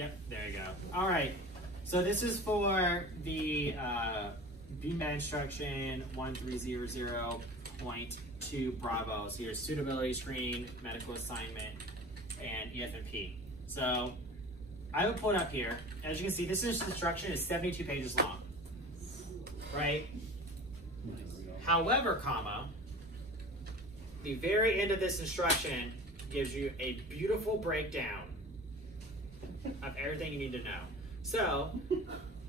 Yep, there you go. All right, so this is for the BMAT instruction 1300.2 Bravo. So your suitability screen, medical assignment, and EFMP. So I will pull it up here. As you can see, this instruction is 72 pages long, right? However, comma, the very end of this instruction gives you a beautiful breakdown of everything you need to know. So,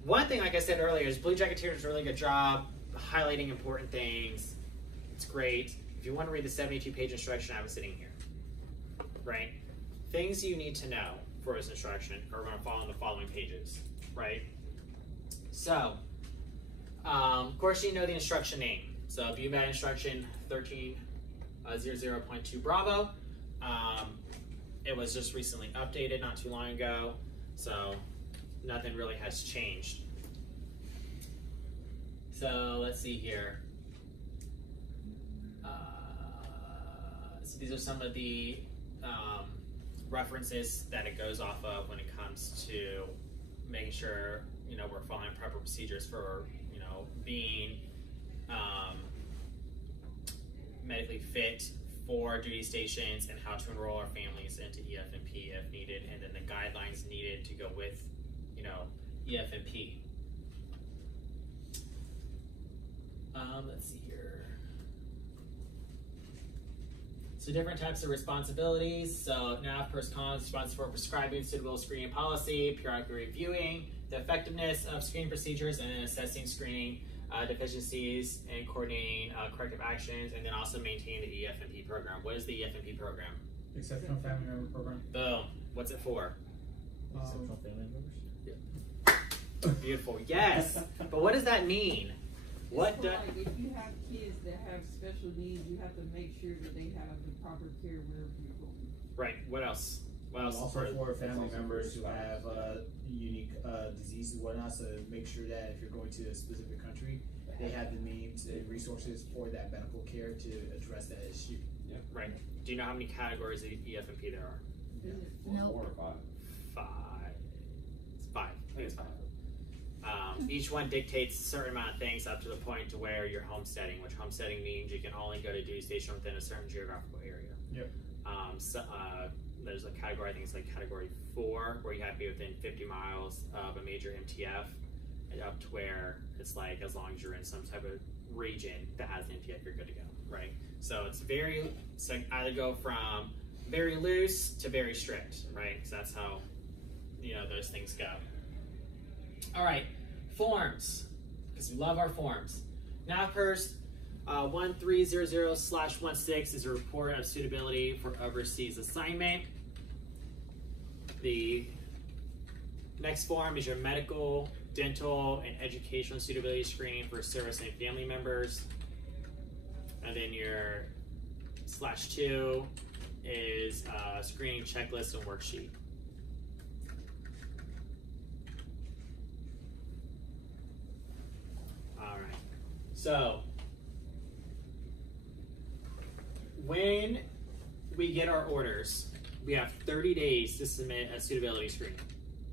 one thing, like I said earlier, is Blue Jacketeer does a really good job highlighting important things. It's great. If you want to read the 72-page instruction, I have it sitting here, right? Things you need to know for this instruction are going to follow in the following pages, right? So, of course, you know the instruction name. So, BMAT instruction 1300.2 Bravo. It was just recently updated not too long ago, so nothing really has changed. So let's see here. So these are some of the references that it goes off of when it comes to making sure we're following proper procedures for being medically fit for duty stations, and how to enroll our families into EFMP if needed, and then the guidelines needed to go with, EFMP. Let's see here. So different types of responsibilities. So NAV personnel is responsible for prescribing suitable screening policy, periodically reviewing the effectiveness of screening procedures, and assessing screening deficiencies and coordinating corrective actions, and then also maintaining the EFMP program. What is the EFMP program? Exceptional Family Member Program. Boom. What's it for? Exceptional family members? Yeah. Beautiful. Yes. But what does that mean? What so like if you have kids that have special needs, you have to make sure that they have the proper care wherever you're going. Right. What else? What else? Also for family members who have unique diseases and whatnot, so make sure that if you're going to a specific country, they have the means and resources for that medical care to address that issue. Yep. Right. Do you know how many categories of EFMP there are? Yeah. Nope. 4 or 5. 5. It's 5. I think it's 5. Each one dictates a certain amount of things up to the point to where you're homesteading, which homesteading means you can only go to duty station within a certain geographical area. Yep. There's a category, I think it's like category 4, where you have to be within 50 miles of a major MTF, and up to where it's like as long as you're in some type of region that has an MTF, you're good to go, right? So it's either go from very loose to very strict, right? Because that's how those things go. All right, forms, because we love our forms. Now first, 1300/16 is a report of suitability for overseas assignment. The next form is your medical, dental, and educational suitability screening for service and family members. And then your /2 is a screening checklist and worksheet. All right, so when we get our orders, we have 30 days to submit a suitability screen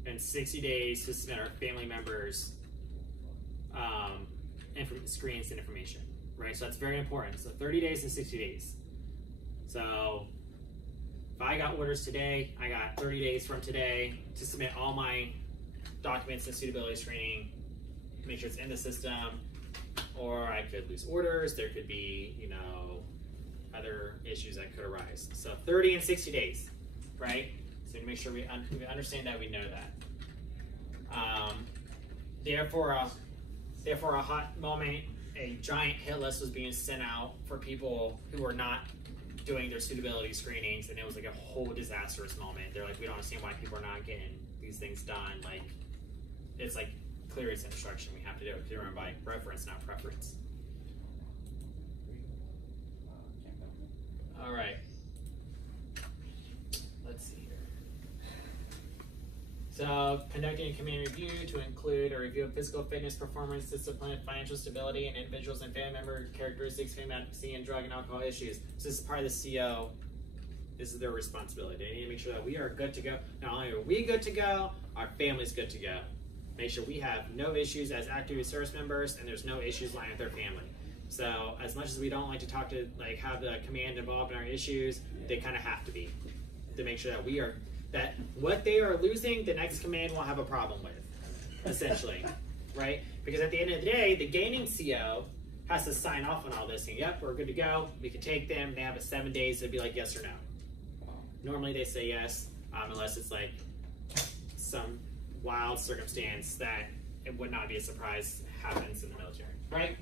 and 60 days to submit our family members' screens and information, right? So that's very important. So 30 days and 60 days. So if I got orders today, I got 30 days from today to submit all my documents and suitability screening, make sure it's in the system, or I could lose orders. There could be, other issues that could arise. So 30 and 60 days, right? So to make sure we understand that, we know that. Therefore, a hot moment, a giant hit list was being sent out for people who were not doing their suitability screenings, and it was like a whole disastrous moment. They're like, we don't understand why people are not getting these things done. Like, it's like clear as instruction. We have to do it clear by reference, not preference. All right. Let's see here. So, conducting a community review to include a review of physical fitness, performance, discipline, financial stability, and individuals and family member characteristics, family advocacy, and drug and alcohol issues. So this is part of the CO This is their responsibility. They need to make sure that we are good to go. Not only are we good to go, our family's good to go. Make sure we have no issues as active duty service members, and there's no issues lying with their family. So as much as we don't like to talk to, like, have the command involved in our issues, they kind of have to be, to make sure that we are, that what they are losing, the next command will have a problem with, essentially, right? Because at the end of the day, the gaining CO has to sign off on all this, saying, yep, we're good to go, we can take them. They have a 7 days to be like yes or no. Normally they say yes, unless it's like some wild circumstance that it would not be a surprise happens in the military, right?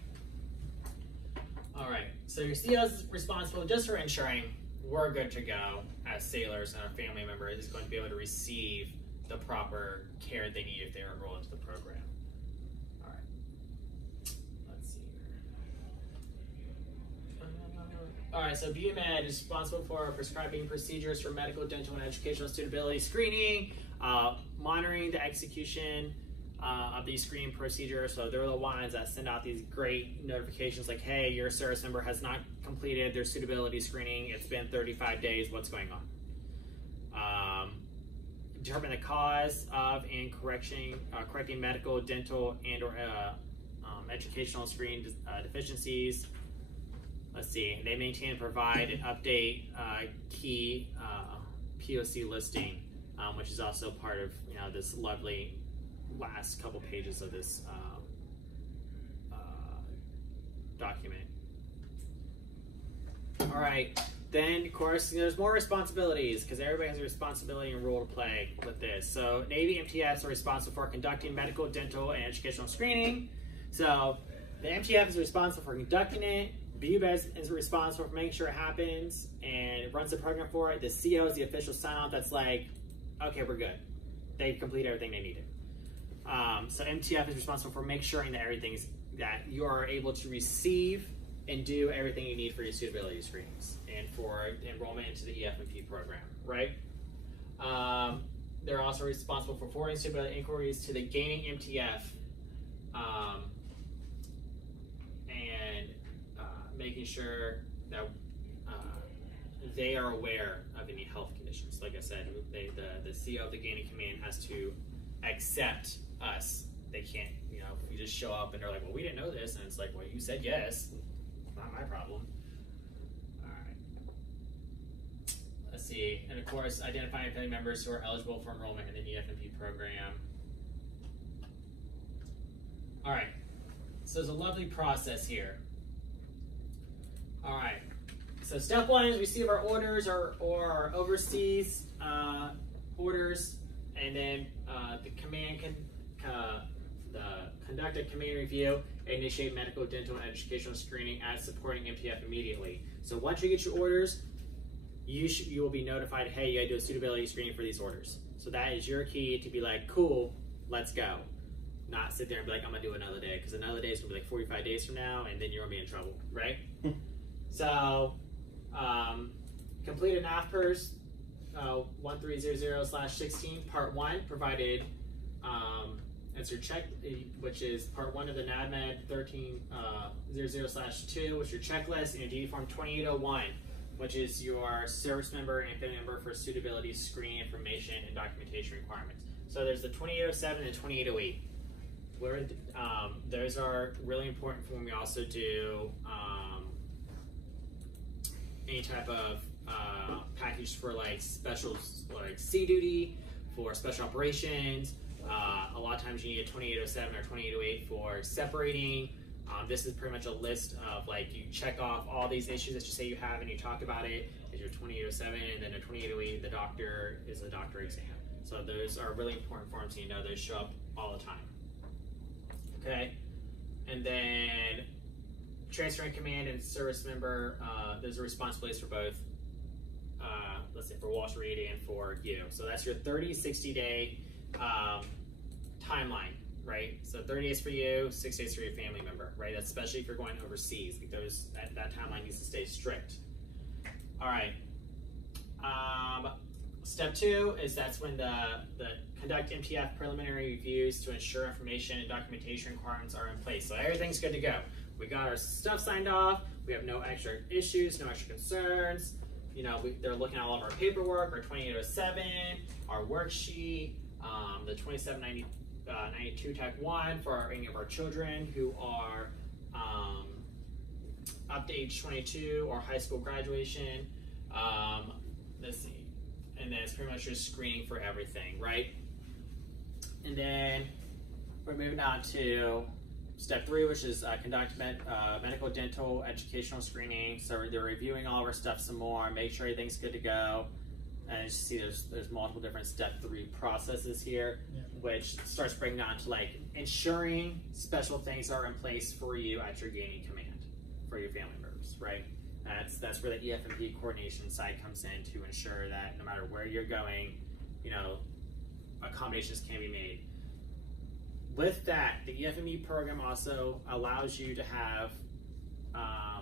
All right, so your CO is responsible just for ensuring we're good to go as sailors, and our family member is going to be able to receive the proper care they need if they are enrolled into the program. All right, let's see here. All right, so BMed is responsible for prescribing procedures for medical, dental, and educational suitability screening, monitoring the execution of these screening procedures. So they're the ones that send out these great notifications like, hey, your service member has not completed their suitability screening. It's been 35 days. What's going on? Determine the cause of and correcting medical, dental, and or educational screening deficiencies. Let's see. They maintain and provide and update key POC listing, which is also part of this lovely last couple pages of this document. All right, then of course there's more responsibilities because everybody has a responsibility and role to play with this. So Navy MTFs are responsible for conducting medical, dental, and educational screening. So the MTF is responsible for conducting it. BUBES is responsible for making sure it happens and runs the program for it. The CO is the official sign-off that's like, okay, we're good. They complete everything they needed. So MTF is responsible for making sure that you are able to receive and do everything you need for your suitability screenings and for enrollment into the EF&P program, right? They're also responsible for forwarding suitability inquiries to the gaining MTF and making sure that they are aware of any health conditions. Like I said, the CO of the gaining command has to accept us. They can't, if we just show up and they're like, well, we didn't know this, and it's like, well, you said yes. Not my problem. All right. Let's see. And of course, identifying family members who are eligible for enrollment in the EF&P program. All right. So there's a lovely process here. All right. So step one is receive our orders or our overseas orders, and then the command can conduct a command review and initiate medical, dental, and educational screening as supporting MTF immediately. So once you get your orders, you will be notified, hey, you gotta do a suitability screening for these orders. So that is your key to be like, cool, let's go. Not sit there and be like, I'm gonna do another day, because another day is gonna be like 45 days from now, and then you're gonna be in trouble, right? So, complete an AFPERS 1300/16 Part 1 provided. That's your check, which is Part 1 of the NADMED 1300/2, which is your checklist, and your DD Form 2801, which is your service member and family member for suitability screening information and documentation requirements. So there's the 2807 and 2808. Those are really important for when we also do any type of package for like special, like sea duty, for special operations. A lot of times you need a 2807 or 2808 for separating. This is pretty much a list of like, you check off all these issues that you say you have and you talk about it as your 2807, and then a 2808, the doctor is a doctor exam. So those are really important forms, so you know those show up all the time. Okay, and then transferring command and service member, there's a responsibilities for both, let's say for Walter Reed and for you. So that's your 30, 60 day timeline, right? So 30 days for you, 6 days for your family member, right? That's especially if you're going overseas, because that timeline needs to stay strict. All right. Step 2 is that's when the conduct MTF preliminary reviews to ensure information and documentation requirements are in place. So everything's good to go. We got our stuff signed off. We have no extra issues, no extra concerns. you know, they're looking at all of our paperwork, our 2807, our worksheet, the 2792 Tech 1 for any of our children who are up to age 22 or high school graduation. Let's see. And then it's pretty much just screening for everything, right? And then we're moving on to step 3, which is conduct medical, dental, educational screening. So they're reviewing all of our stuff some more, make sure everything's good to go. And as you see, there's multiple different step 3 processes here, which starts breaking down to like ensuring special things are in place for you at your gaining command for your family members, right? That's where the EFMP coordination side comes in to ensure that no matter where you're going, you know, accommodations can be made. With that, the EFME program also allows you to have, I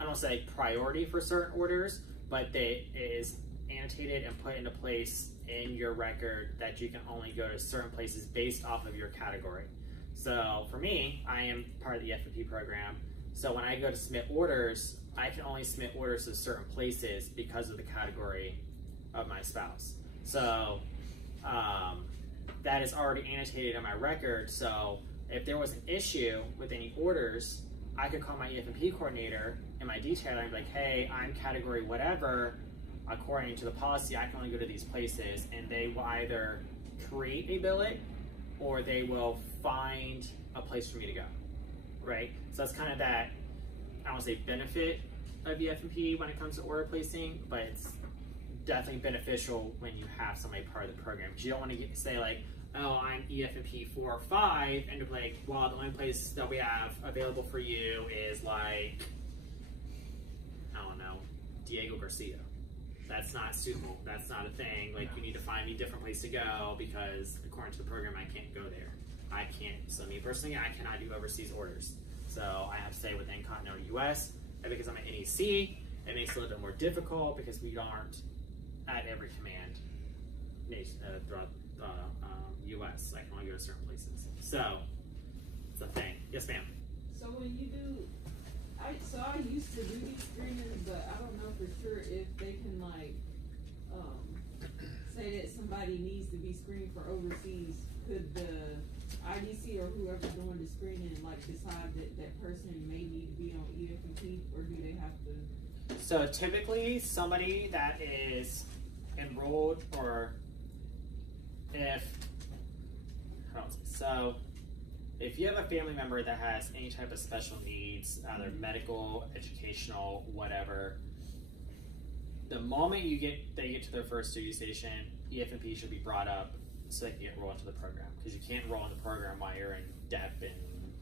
don't say priority for certain orders, but it is annotated and put into place in your record that you can only go to certain places based off of your category. So for me, I am part of the EFMP program. So when I go to submit orders, I can only submit orders to certain places because of the category of my spouse. So that is already annotated in my record. So if there was an issue with any orders, I could call my EFMP coordinator and my detailer and be like, hey, I'm category whatever. According to the policy, I can only go to these places, and they will either create a billet or they will find a place for me to go, right? So that's kind of that, I don't want to say benefit of EFMP when it comes to order placing, but it's definitely beneficial when you have somebody part of the program. Because you don't want to say like, oh, I'm EFMP 4 or 5, and be like, well, the only place that we have available for you is like, I don't know, Diego Garcia. That's not suitable. That's not a thing. Like, you need to find me a different place to go because according to the program, I can't go there. I can't, so me personally, I cannot do overseas orders. So I have to stay within continental US, and because I'm an NEC, it makes it a little bit more difficult because we aren't at every command nation throughout the US. I can only go to certain places. So it's a thing. Yes, ma'am. So when you do, I used to do these screenings, but I don't know for sure if they can like say that somebody needs to be screened for overseas. Could the IDC or whoever doing the screening like decide that that person may need to be on EFMP, or do they have to? So typically somebody that is enrolled, or if you have a family member that has any type of special needs, either medical, educational, whatever, the moment they get to their first duty station, EFMP should be brought up so they can get enrolled into the program, because you can't enroll in the program while you're in DEP and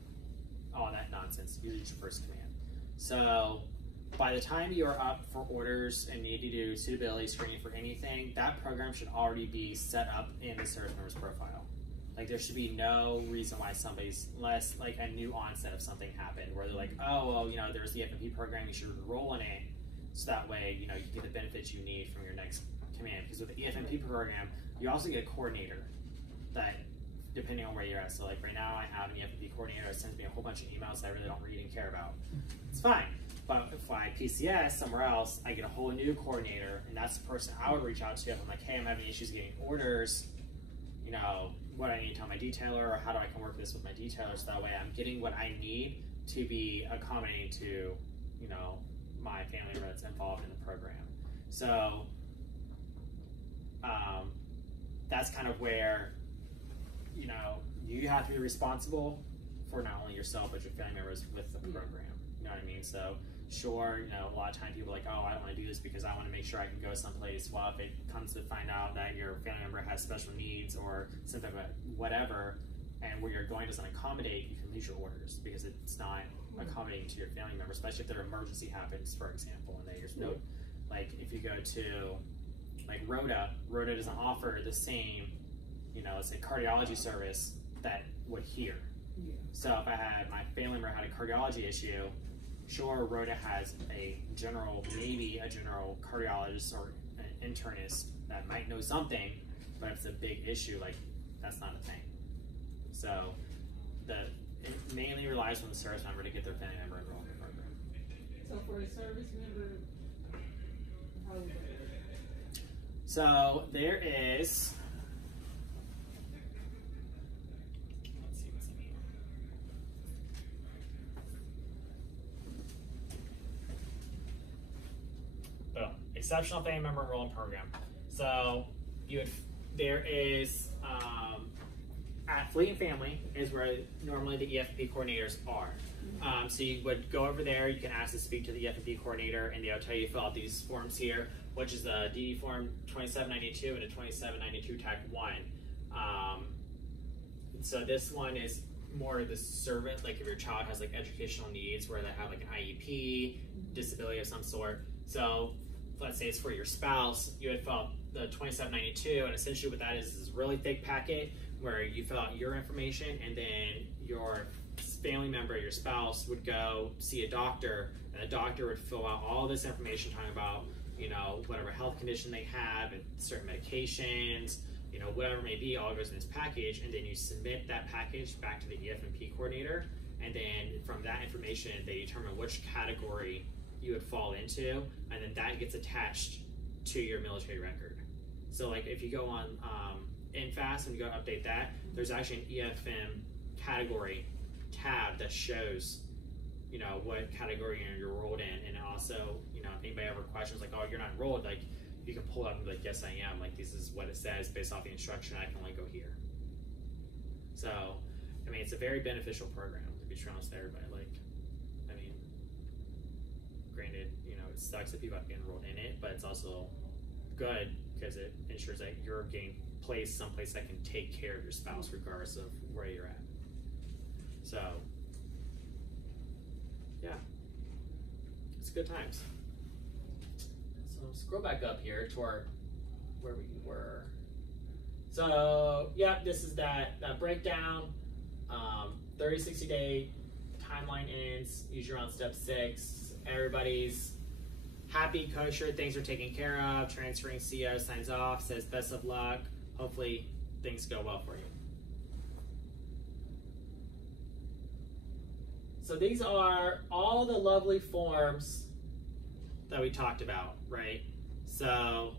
all that nonsense. Usually it's your first command. So by the time you are up for orders and need to do suitability screening for anything, that program should already be set up in the service member's profile. Like, there should be no reason why somebody's, unless like a new onset of something happened where they're like, oh, well, you know, there's the FMP program, you should enroll in it, so that way, you know, you get the benefits you need from your next command. Because with the EFMP program, you also get a coordinator that, depending on where you're at. So like right now, I have an EFMP coordinator that sends me a whole bunch of emails that I really don't read and care about. It's fine. But if I PCS somewhere else, I get a whole new coordinator, and that's the person I would reach out to if I'm like, hey, I'm having issues getting orders, you know, what I need to tell my detailer, or how do I can work this with my detailer, so that way I'm getting what I need to be accommodating to, you know, my family member that's involved in the program. So that's kind of where, you know, you have to be responsible for not only yourself but your family members with the program. You know what I mean? So sure, you know, a lot of times people are like, oh, I don't want to do this because I want to make sure I can go someplace. Well, if it comes to find out that your family member has special needs or something, whatever, and where you're going doesn't accommodate, you can lose your orders because it's not accommodating to your family member, especially if their emergency happens, for example, and there's no, like if you go to like Rhoda doesn't offer the same, you know, let's say cardiology service that would here. Yeah. So if I had my family member had a cardiology issue, sure, Rhoda has a general, maybe a general cardiologist or an internist that might know something, but if it's a big issue, like that's not a thing. So it mainly relies on the service member to get their family member enrolled in the program. So for the service member, How would that work? So there is. Let's see what's in here. Boom. Exceptional family member enrollment program. So there is at Fleet and Family is where normally the EFP coordinators are. So you would go over there, you can ask to speak to the EFP coordinator, and they'll tell you to fill out these forms here, which is the DD form 2792 and a 2792 Tag 1. So this one is more the servant, like if your child has like educational needs where they have like an IEP, disability of some sort. So let's say it's for your spouse, you would fill out the 2792, and essentially what that is a really thick packet where you fill out your information, and then your family member, your spouse, would go see a doctor, and the doctor would fill out all this information talking about, you know, whatever health condition they have and certain medications, you know, whatever it may be, all goes in this package, and then you submit that package back to the EFP coordinator, and then from that information, they determine which category you would fall into, and then that gets attached to your military record. So like if you go on InFast and you go update that, there's actually an EFM category tab that shows, you know, what category you're enrolled in, and also, you know, if anybody ever questions like, oh, you're not enrolled, like you can pull up and be like, yes, I am. Like this is what it says based off the instruction. I can only go here. So, I mean, it's a very beneficial program to be honest with everybody. Like, I mean, granted, you know, it sucks that people have to get enrolled in it, but it's also good because it ensures that you're getting placed someplace that can take care of your spouse regardless of where you're at. So, yeah, it's good times. So scroll back up here to our where we were. So, yeah, this is that breakdown. 30-60 day timeline ends. Usually around step 6. Everybody's happy, kosher, things are taken care of. Transferring CO signs off, says best of luck. Hopefully things go well for you. So these are all the lovely forms that we talked about, right? So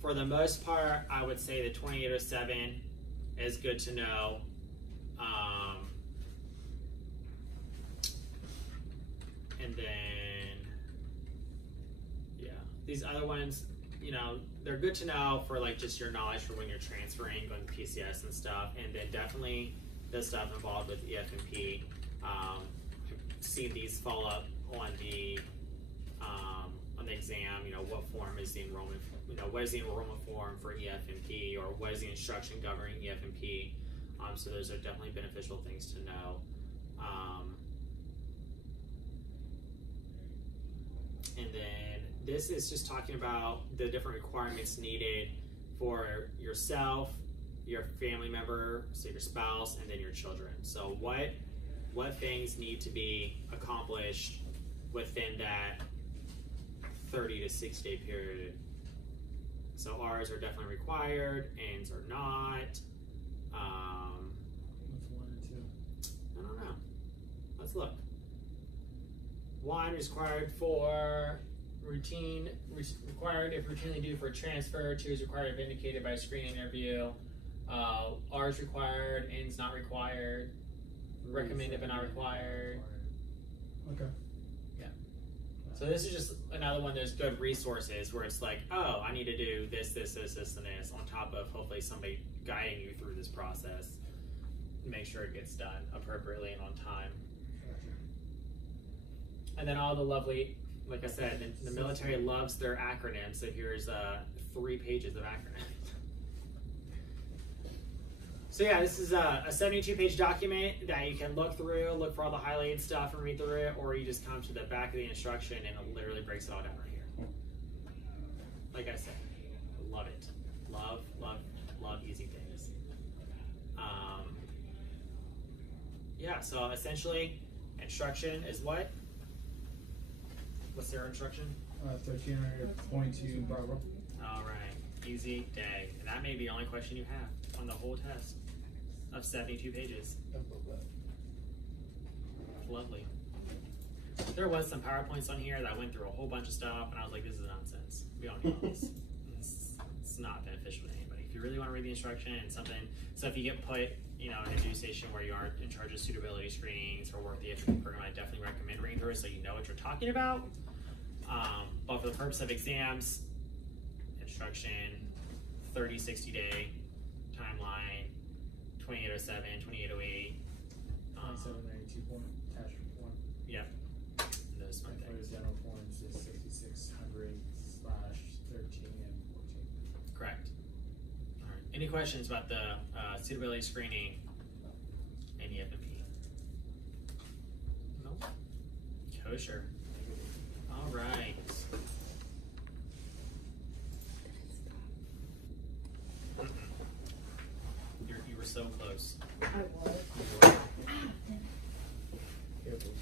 for the most part, I would say the 2807 is good to know. And then, yeah, these other ones, you know, they're good to know for like just your knowledge for when you're transferring, going to PCS and stuff. And then definitely the stuff involved with EFMP. I've seen these fall up on the exam. You know, what form is the enrollment? You know, what is the enrollment form for EFMP, or what is the instruction governing EFMP? So those are definitely beneficial things to know. And then this is just talking about the different requirements needed for yourself, your family member, so your spouse, and then your children. So what things need to be accomplished within that 30 to 60 day period. So R's are definitely required, N's are not. What's 1 and 2? I don't know. Let's look. 1 is required for required if routinely due for a transfer. 2 is required if indicated by a screening interview. R is required, N's not required. Recommended but not required. Okay. Yeah. So this is just another one of those good resources where it's like, oh, I need to do this, and this, on top of hopefully somebody guiding you through this process. Make sure it gets done appropriately and on time. And then all the lovely, like I said, the military loves their acronyms. So here's 3 pages of acronyms. So yeah, this is a 72-page document that you can look through, look for all the highlighted stuff and read through it, or you just come to the back of the instruction and it literally breaks it all down right here. Like I said, love it. Love easy things. Yeah, so essentially, instruction is what? What's their instruction? 1300.2 Bravo. All right, easy day. And that may be the only question you have on the whole test of 72 pages. Lovely. There was some PowerPoints on here that I went through a whole bunch of stuff, and I was like, this is nonsense. We don't need all this. It's not beneficial to anybody. If you really want to read the instruction and something, so if you get put, you know, in a duty station where you aren't in charge of suitability screenings or work the EAP program, I definitely recommend reading through it so you know what you're talking about. But for the purpose of exams, instruction, 30, 60-day timeline, 2807, 2808. 2792 point, attachment one. Yep. Those fun And for things. the general forms is 6600/13 and 14. Correct. All right. Any questions about the suitability screening and EFMP? No. Kosher. All right. You were so close. I was. Careful.